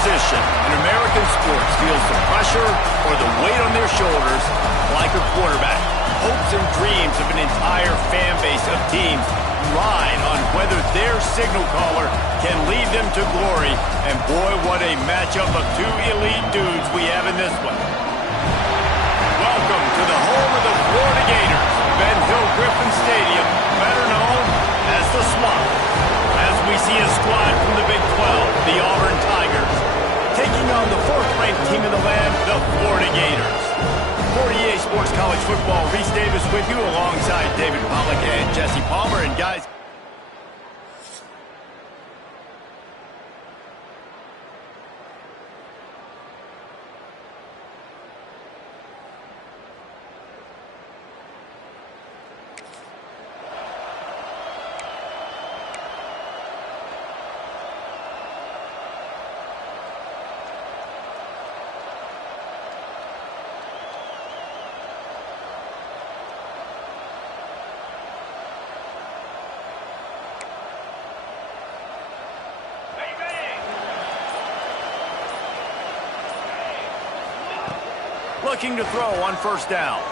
position in American sports feels the pressure or the weight on their shoulders like a quarterback. Hopes and dreams of an entire fan base of teams ride on whether their signal caller can lead them to glory. And boy, what a matchup of two elite dudes we have in this one. Welcome to the home of the Florida Gators, Ben Hill Griffin Stadium, better known as the Swamp. As we see a squad from the Big 12, the Auburn Tigers, taking on the fourth-ranked team in the land, the Florida Gators. 48 Sports College Football, Reese Davis with you alongside David Pollack and Jesse Palmer. And guys, looking to throw on first down.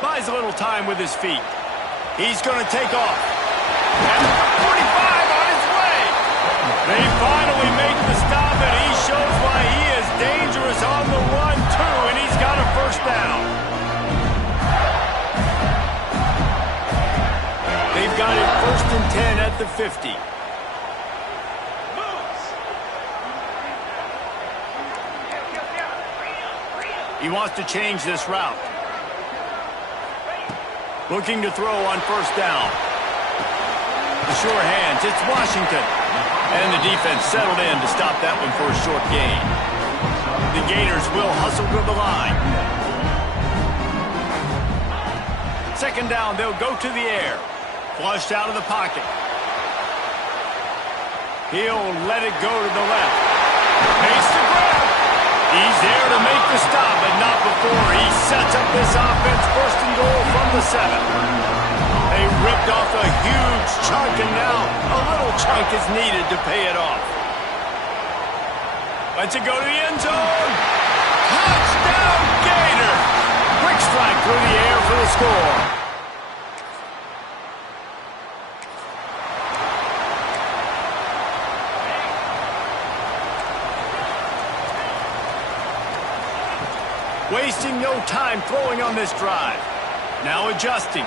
Buys a little time with his feet. He's going to take off. And 45 on his way. They finally make the stop, and he shows why he is dangerous on the run, too, and he's got a first down. They've got it 1st and 10 at the 50. He wants to change this route. Looking to throw on first down. The sure hands, it's Washington. And the defense settled in to stop that one for a short gain. The Gators will hustle to the line. 2nd down, they'll go to the air. Flushed out of the pocket. He'll let it go to the left. Makes the grab. He's there to make the stop, but not before he sets up this offense 1st and goal from the 7. They ripped off a huge chunk, and now a little chunk is needed to pay it off. Lets it go to the end zone. Touchdown, Gator! Quick strike through the air for the score. Wasting no time throwing on this drive. Now adjusting.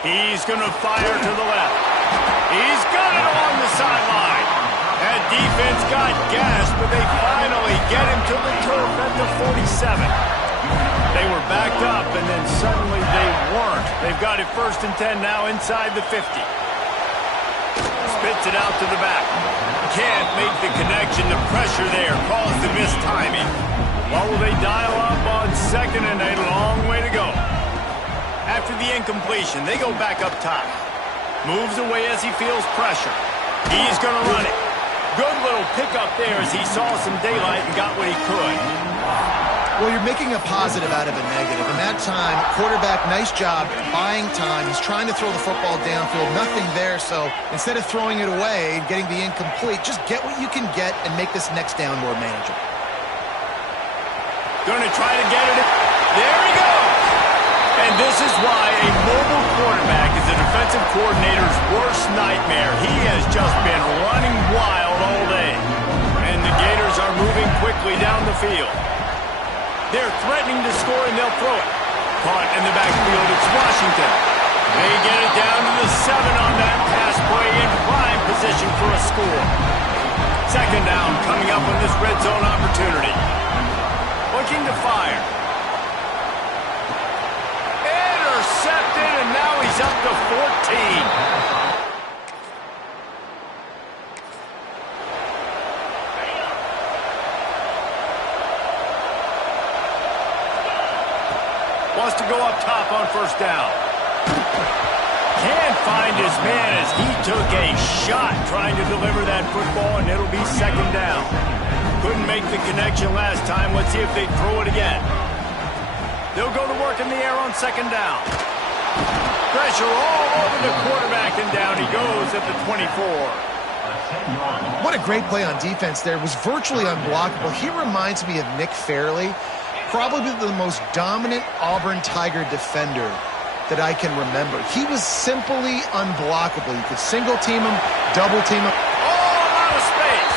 He's going to fire to the left. He's got it along the sideline. That defense got gassed, but they finally get him to the turf at the 47. They were backed up, and then suddenly they weren't. They've got it 1st and 10 now inside the 50. Spits it out to the back. Can't make the connection. The pressure there caused the missed timing. What will they dial up on 2nd and a long way to go? After the incompletion, they go back up top. Moves away as he feels pressure. He's going to run it. Good little pickup there as he saw some daylight and got what he could. Well, you're making a positive out of a negative. In that time, quarterback, nice job buying time. He's trying to throw the football downfield. Nothing there, so instead of throwing it away and getting the incomplete, just get what you can get and make this next down more manageable. Going to try to get it. There he goes. And this is why a mobile quarterback is a defensive coordinator's worst nightmare. He has just been running wild all day. And the Gators are moving quickly down the field. They're threatening to score, and they'll throw it. Caught in the backfield, it's Washington. They get it down to the 7 on that pass play in prime position for a score. 2nd down coming up on this red zone opportunity. Looking to fire. Intercepted, and now he's up to 14. Wants to go up top on 1st down. Can't find his man as he took a shot trying to deliver that football, and it'll be 2nd down. Couldn't make the connection last time. Let's see if they throw it again. They'll go to work in the air on 2nd down. Pressure all over the quarterback, and down he goes at the 24. What a great play on defense there. Was virtually unblockable. He reminds me of Nick Fairley, probably the most dominant Auburn Tiger defender that I can remember. He was simply unblockable. You could single team him, double team him. All out of space.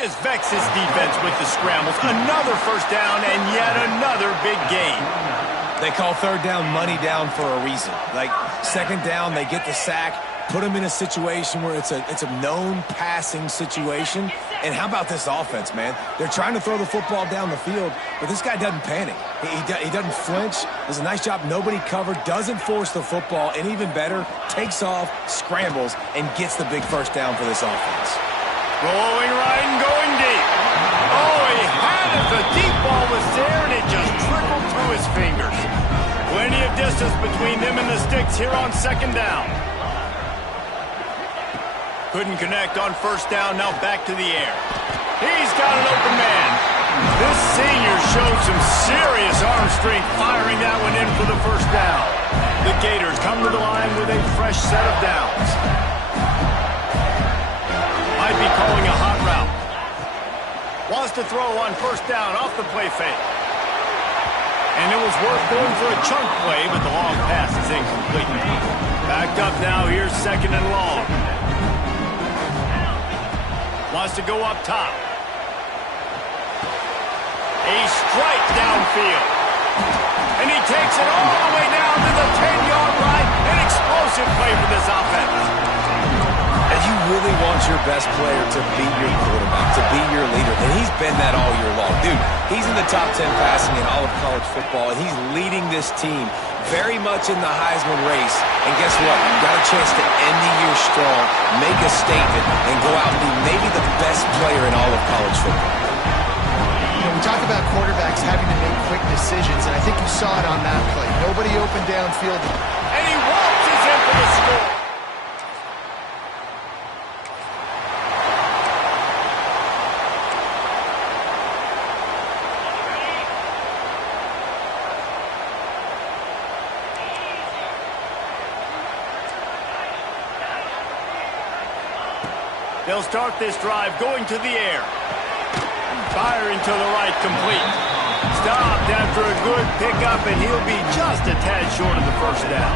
He has vexed his defense with the scrambles. Another first down and yet another big gain. They call third down money down for a reason. Like second down, they get the sack, put them in a situation where it's a known passing situation. And how about this offense, man? They're trying to throw the football down the field, but this guy doesn't panic. He doesn't flinch. Does a nice job. Nobody covered. Doesn't force the football. And even better, takes off, scrambles, and gets the big first down for this offense. Rolling right and going deep. Oh, he had it. The deep ball was there, and it just trickled through his fingers. Plenty of distance between them and the sticks here on second down. Couldn't connect on first down. Now back to the air. He's got an open man. This senior showed some serious arm strength firing that one in for the first down. The Gators come to the line with a fresh set of downs. Might be calling a hot route. Wants to throw on first down off the play fake. And it was worth going for a chunk play, but the long pass is incomplete. Backed up now, here's second and long. Wants to go up top. A strike downfield. And he takes it all the way down to the 10-yard line. An explosive play for this offense. And you really want your best player to be your quarterback, to be your leader. And he's been that all year long. Dude, he's in the top 10 passing in all of college football, and he's leading this team very much in the Heisman race. And guess what? You've got a chance to end the year strong, make a statement, and go out and be maybe the best player in all of college football. You know, we talk about quarterbacks having to make quick decisions, and I think you saw it on that play. Nobody open downfield. And he waltzes in for the score. They'll start this drive going to the air. Firing to the right, complete. Stopped after a good pickup, and he'll be just a tad short of the first down.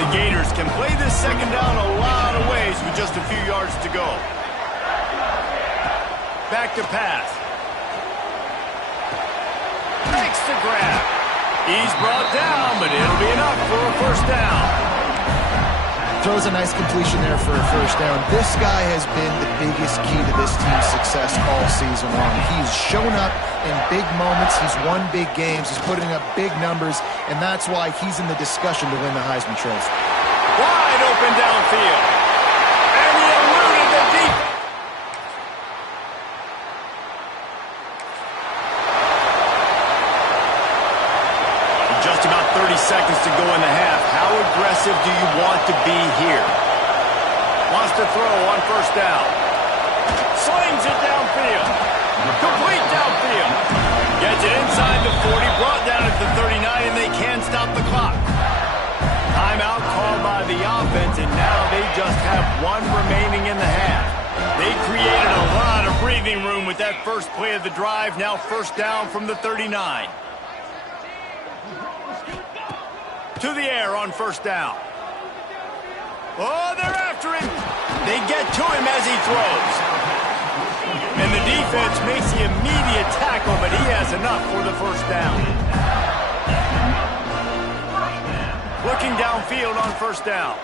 The Gators can play this second down a lot of ways with just a few yards to go. Back to pass. Makes the grab. He's brought down, but it'll be enough for a first down. Throws a nice completion there for a first down. This guy has been the biggest key to this team's success all season long. He's shown up in big moments. He's won big games. He's putting up big numbers, and that's why he's in the discussion to win the Heisman Trophy. Wide open downfield. And he eluded the defense. Just about 30 seconds to go in the half. How aggressive do you want to be here? Wants to throw on first down. Slings it downfield. Complete downfield. Gets it inside the 40. Brought down at the 39, and they can't stop the clock. Timeout called by the offense, and now they just have one remaining in the half. They created a lot of breathing room with that first play of the drive. Now first down from the 39. To the air on first down. Oh, they're after him. They get to him as he throws. And the defense makes the immediate tackle, but he has enough for the first down. Looking downfield on first down.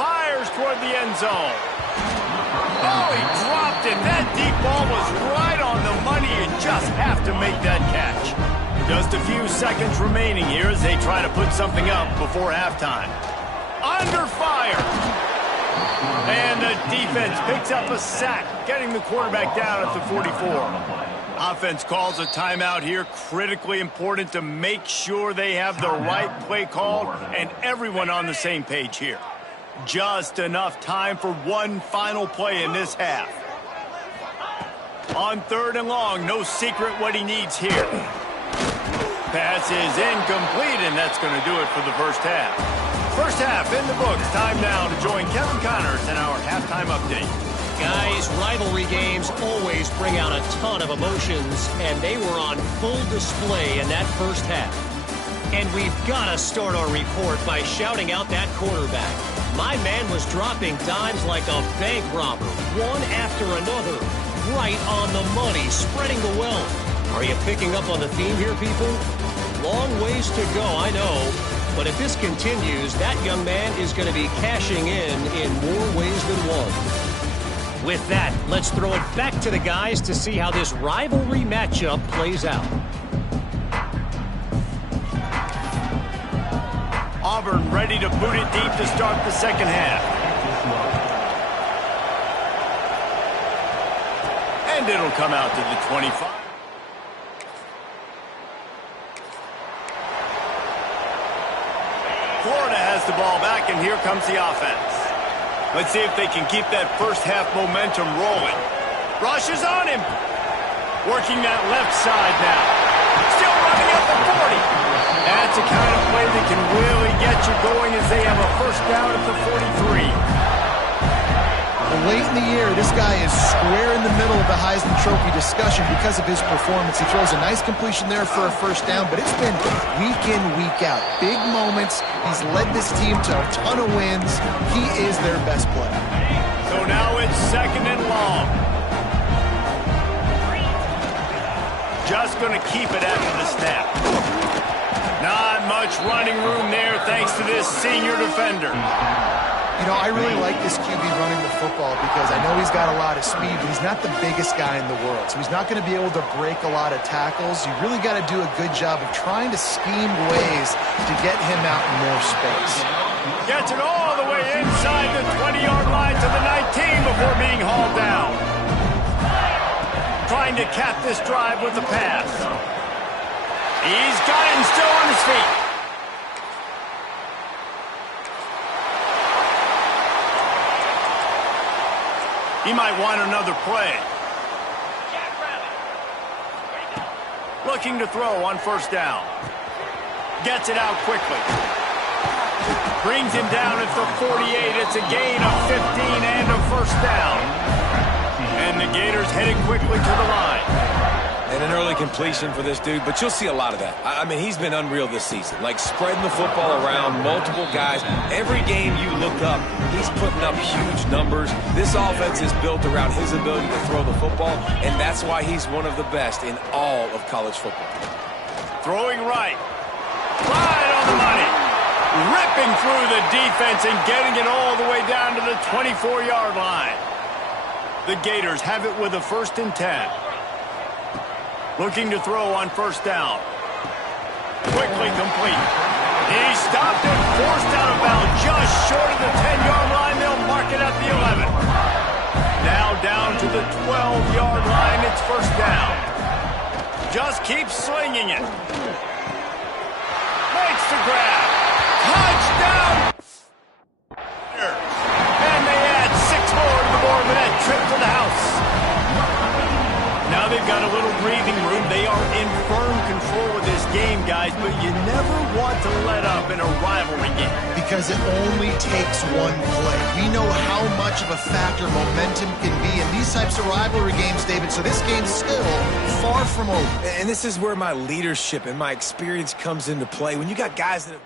Fires toward the end zone. Oh, he dropped it. That deep ball was right on the money. It just have to make that catch. Just a few seconds remaining here as they try to put something up before halftime. Under fire. And the defense picks up a sack, getting the quarterback down at the 44. Offense calls a timeout here, critically important to make sure they have the right play called and everyone on the same page here. Just enough time for one final play in this half. On 3rd and long, no secret what he needs here. Pass is incomplete, and that's going to do it for the first half. First half in the books. Time now to join Kevin Connors in our halftime update. Guys, rivalry games always bring out a ton of emotions, and they were on full display in that first half. And we've got to start our report by shouting out that quarterback. My man was dropping dimes like a bank robber, one after another, right on the money, spreading the wealth. Are you picking up on the theme here, people? Long ways to go, I know. But if this continues, that young man is going to be cashing in more ways than one. With that, let's throw it back to the guys to see how this rivalry matchup plays out. Auburn ready to boot it deep to start the second half. And it'll come out to the 25. Florida has the ball back, and here comes the offense. Let's see if they can keep that first half momentum rolling. Rush is on him. Working that left side now. Still running at the 40. That's the kind of play that can really get you going as they have a first down at the 43. Late in the year, this guy is square in the middle of the Heisman Trophy discussion because of his performance. He throws a nice completion there for a first down, but it's been week in, week out. Big moments. He's led this team to a ton of wins. He is their best player. So now it's 2nd and long. Just going to keep it after the snap. Not much running room there thanks to this senior defender. You know, I really like this QB running the football because I know he's got a lot of speed, but he's not the biggest guy in the world. So he's not going to be able to break a lot of tackles. You really got to do a good job of trying to scheme ways to get him out in more space. Gets it all the way inside the 20-yard line to the 19 before being hauled down. Trying to cap this drive with the pass. He's got it and still on his feet. He might want another play. Looking to throw on first down. Gets it out quickly. Brings him down at the 48. It's a gain of 15 and a first down. And the Gators headed quickly to the line. And an early completion for this dude, but you'll see a lot of that. I mean, he's been unreal this season. Like, spreading the football around, multiple guys. Every game you look up, he's putting up huge numbers. This offense is built around his ability to throw the football, and that's why he's one of the best in all of college football. Throwing right. Right on the money. Ripping through the defense and getting it all the way down to the 24-yard line. The Gators have it with a 1st and 10. Looking to throw on first down. Quickly complete. He stopped it, forced out of bounds just short of the 10-yard line. They'll mark it at the 11. Now down to the 12-yard line. It's first down. Just keeps slinging it. Makes the grab. Touchdown! And they add 6 more to the board with that trip to the house. Now they've got a little breathing room. They are in firm control of this game, guys, but you never want to let up in a rivalry game. Because it only takes one play. We know how much of a factor momentum can be in these types of rivalry games, David, so this game's still far from over. And this is where my leadership and my experience comes into play. When you got guys that have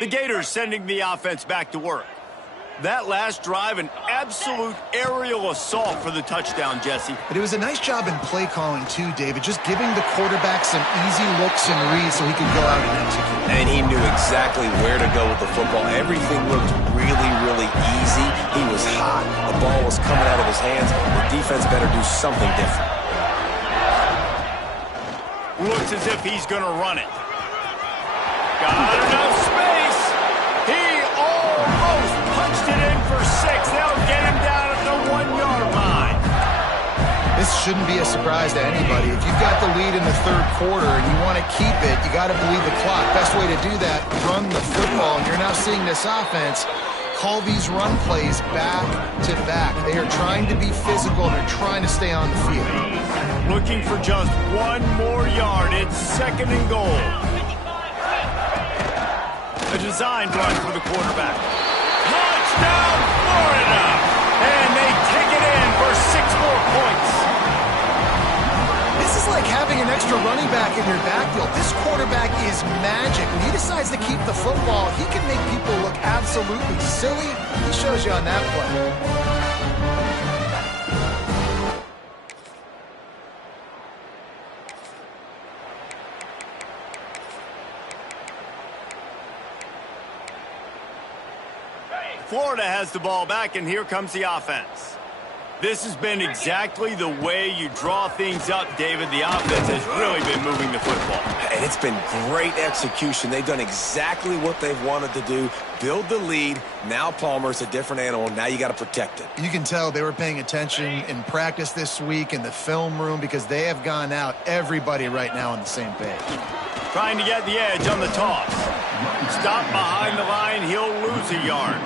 The Gators sending the offense back to work. That last drive, an absolute aerial assault for the touchdown, Jesse. But it was a nice job in play calling too, David, just giving the quarterback some easy looks and reads so he could go out and execute. And he knew exactly where to go with the football. Everything looked really, really easy. He was hot. The ball was coming out of his hands. The defense better do something different. Looks as if he's going to run it. Got enough space. He almost punched it in for 6. They'll get him down at the 1-yard line. This shouldn't be a surprise to anybody. If you've got the lead in the third quarter and you want to keep it, you got to believe the clock. Best way to do that, run the football. And you're now seeing this offense call these run plays back to back. They are trying to be physical and they're trying to stay on the field. Looking for just 1 more yard. It's 2nd and goal. A designed run for the quarterback. Touchdown, Florida! And they take it in for 6 more points. This is like having an extra running back in your backfield. This quarterback is magic. When he decides to keep the football, he can make people look absolutely silly. He shows you on that play. Florida has the ball back, and here comes the offense. This has been exactly the way you draw things up, David. The offense has really been moving the football. And it's been great execution. They've done exactly what they've wanted to do. Build the lead. Now Palmer's a different animal. Now you got to protect it. You can tell they were paying attention in practice this week in the film room because they have gone out, everybody right now on the same page. Trying to get the edge on the toss. Stop behind the line. He'll lose a yard.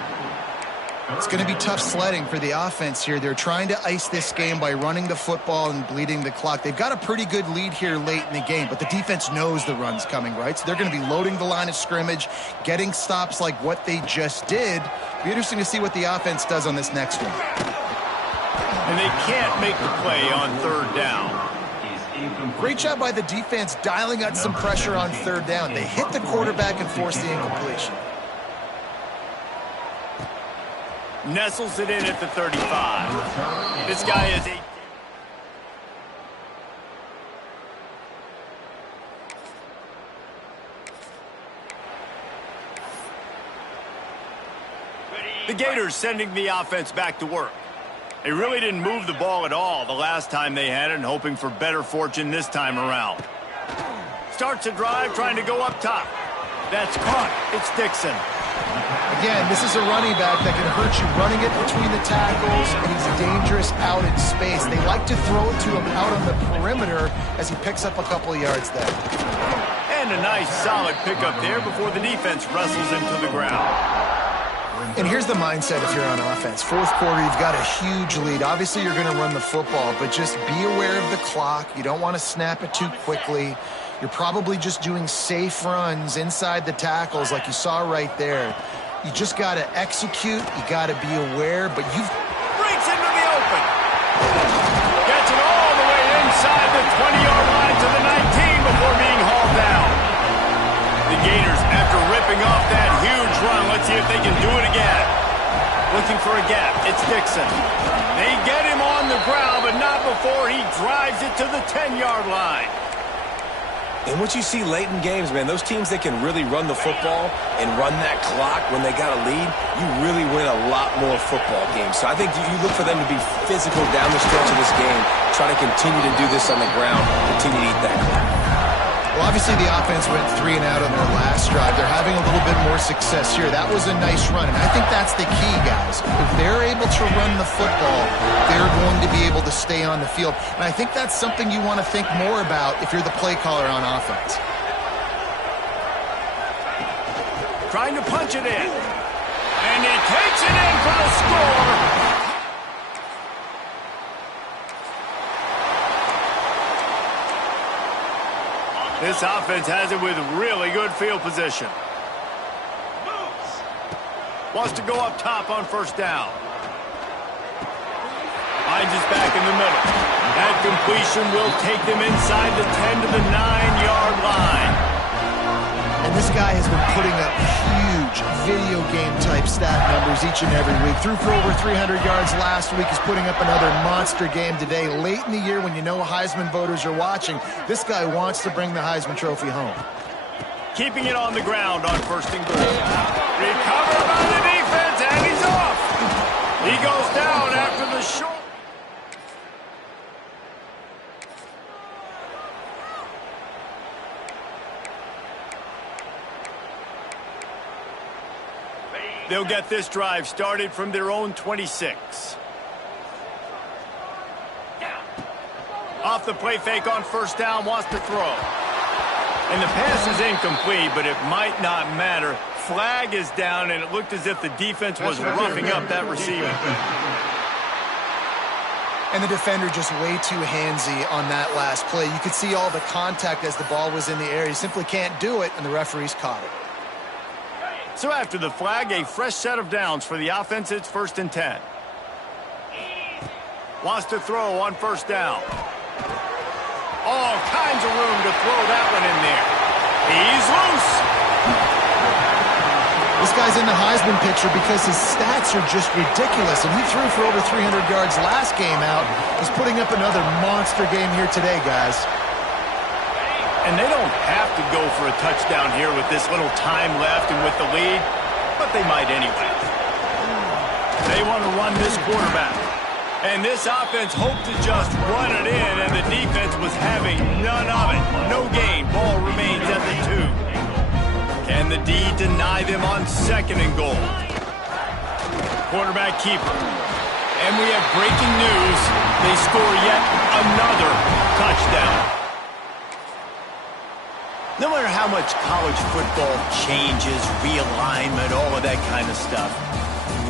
It's going to be tough sledding for the offense here. They're trying to ice this game by running the football and bleeding the clock. They've got a pretty good lead here late in the game, but the defense knows the run's coming, right? So they're going to be loading the line of scrimmage, getting stops like what they just did. It'll be interesting to see what the offense does on this next one. And they can't make the play on 3rd down. Great job by the defense dialing out some pressure on 3rd down. They hit the quarterback and forced the incompletion. Nestles it in at the 35. This guy is the Gators sending the offense back to work. They really didn't move the ball at all the last time they had it, and hoping for better fortune this time around. Starts a drive trying to go up top. That's caught. It's Dixon. Again, this is a running back that can hurt you running it between the tackles, and he's dangerous out in space. They like to throw it to him out on the perimeter as he picks up a couple of yards there. And a nice solid pickup there before the defense wrestles him to the ground. And here's the mindset if you're on offense. 4th quarter, you've got a huge lead. Obviously, you're going to run the football, but just be aware of the clock. You don't want to snap it too quickly. You're probably just doing safe runs inside the tackles like you saw right there. You just got to execute. You got to be aware, but you've... Breaks into the open. Gets it all the way inside the 20-yard line to the 19 before being hauled down. The Gators, after ripping off that huge run, let's see if they can do it again. Looking for a gap. It's Dixon. They get him on the ground, but not before he drives it to the 10-yard line. And what you see late in games, man, those teams that can really run the football and run that clock when they got a lead, you really win a lot more football games. So I think you look for them to be physical down the stretch of this game, try to continue to do this on the ground, continue to eat that clock. Well, obviously the offense went 3 and out on their last drive. They're having a little bit more success here. That was a nice run, and I think that's the key, guys. If they're able to run the football, they're going to be able to stay on the field. And I think that's something you want to think more about if you're the play caller on offense. Trying to punch it in. And he takes it in for the score. This offense has it with really good field position. Wants to go up top on 1st down. Finds his back in the middle. That completion will take them inside the 10 to the 9-yard line. And this guy has been putting up huge video game type stat numbers each and every week. Threw for over 300 yards last week. He's putting up another monster game today. Late in the year when you know Heisman voters are watching, this guy wants to bring the Heisman Trophy home. Keeping it on the ground on 1st and goal. Recovered by the defense, and he's off. He goes down after the short. They'll get this drive started from their own 26. Off the play fake on 1st down, wants to throw. And the pass is incomplete, but it might not matter. Flag is down, and it looked as if the defense was roughing up that receiver. And the defender just way too handsy on that last play. You could see all the contact as the ball was in the air. He simply can't do it, and the referees caught it. So after the flag, a fresh set of downs for the offense. It's 1st and 10. Wants to throw on 1st down. All kinds of room to throw that one in there. He's loose. This guy's in the Heisman picture because his stats are just ridiculous, and he threw for over 300 yards last game out. He's putting up another monster game here today, guys. And they don't have to go for a touchdown here with this little time left and with the lead, but they might anyway. They want to run this quarterback. And this offense hoped to just run it in, and the defense was having none of it. No gain. Ball remains at the 2. Can the D deny them on 2nd and goal? Quarterback keeper. And we have breaking news. They score yet another touchdown. No matter how much college football changes, realignment, all of that kind of stuff,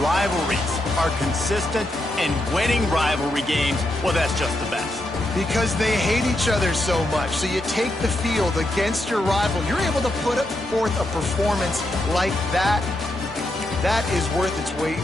rivalries are consistent, and winning rivalry games, well, that's just the best. Because they hate each other so much. So you take the field against your rival. You're able to put forth a performance like that. That is worth its weight